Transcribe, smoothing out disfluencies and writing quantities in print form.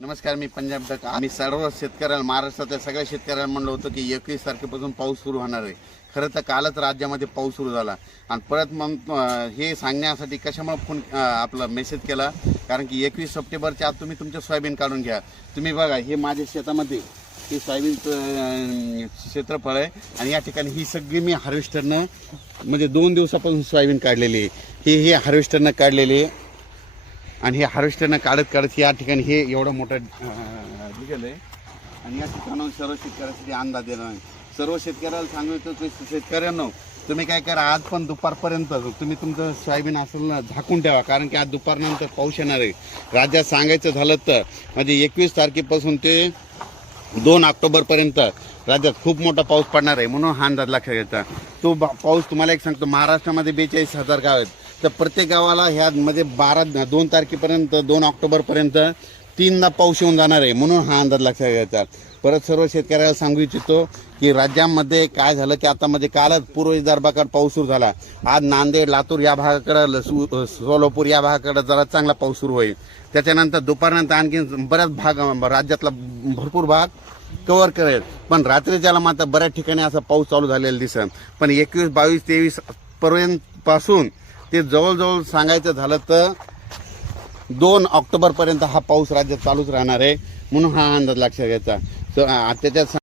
नमस्कार, मी पंजाब डक. आम्ही सर्व शेतकऱ्यांना, महाराष्ट्रातल्या सगळ्या शेतकऱ्यांना म्हणलं होतं की 21 तारखेपासून पाऊस सुरू होणार आहे. खरं तर कालच राज्यामध्ये पाऊस सुरू झाला आणि परत मग हे सांगण्यासाठी कशामुळे फोन आपला मेसेज केला, कारण की 21 सप्टेंबरच्या आत तुम्ही तुमचं सोयाबीन काढून घ्या. तुम्ही बघा, हे माझ्या शेतामध्ये हे सोयाबीनचं क्षेत्रफळ आहे आणि या ठिकाणी ही सगळी मी हार्वेस्टरनं म्हणजे 2 दिवसापासून सोयाबीन काढलेली आहे. हे हार्वेस्टरनं काढलेले आणि हे हार्वेस्टरनं काढत या ठिकाणी हे एवढं मोठं निघालं आहे आणि या ठिकाणाहून सर्व शेतकऱ्यांसाठी अंदाज देणार नाही. सर्व शेतकऱ्याला सांगितलं की शेतकऱ्यांनो, तुम्ही काय करा, आज पण दुपारपर्यंत तुम्ही तुमचं सोयाबीन असेल ना झाकून ठेवा, कारण की आज दुपारनंतर पाऊस येणार आहे. राज्यात सांगायचं झालं तर म्हणजे 21 तारखेपासून ते 2 ऑक्टोबरपर्यंत राज्यात खूप मोठा पाऊस पडणार आहे. म्हणून हा अंदाज लक्षात घ्यायचा. तो पाऊस तुम्हाला एक सांगतो, महाराष्ट्रामध्ये 42,000 गाव आहेत, तर प्रत्येक गावाला ह्यामध्ये 2 तारखेपर्यंत 2 ऑक्टोबरपर्यंत 3दा पाऊस येऊन जाणार आहे. म्हणून हा अंदाज लक्षात घ्यायचा. परत सर्व शेतकऱ्याला सांगू इच्छितो की राज्यामध्ये काय झालं की आता मध्ये कालच पूर्व विदर्भाकडे पाऊस सुरू झाला. आज नांदेड, लातूर या भागाकडे, सोलापूर या भागाकडे जरा चांगला पाऊस सुरू होईल. त्याच्यानंतर दुपारनंतर आणखी बऱ्याच भाग, राज्यातला भरपूर भाग कव्हर करेल. पण रात्रीच्याला मात्र बऱ्याच ठिकाणी असा पाऊस चालू झालेला दिसेल. पण 21, 22, 23 पर्यंत पासून ते जवळजवळ सांगायचं झालं तर 2 ऑक्टोबरपर्यंत हा पाऊस राज्यात चालूच राहणार आहे. म्हणून हा अंदाज लक्षात घ्यायचा. त्याच्यात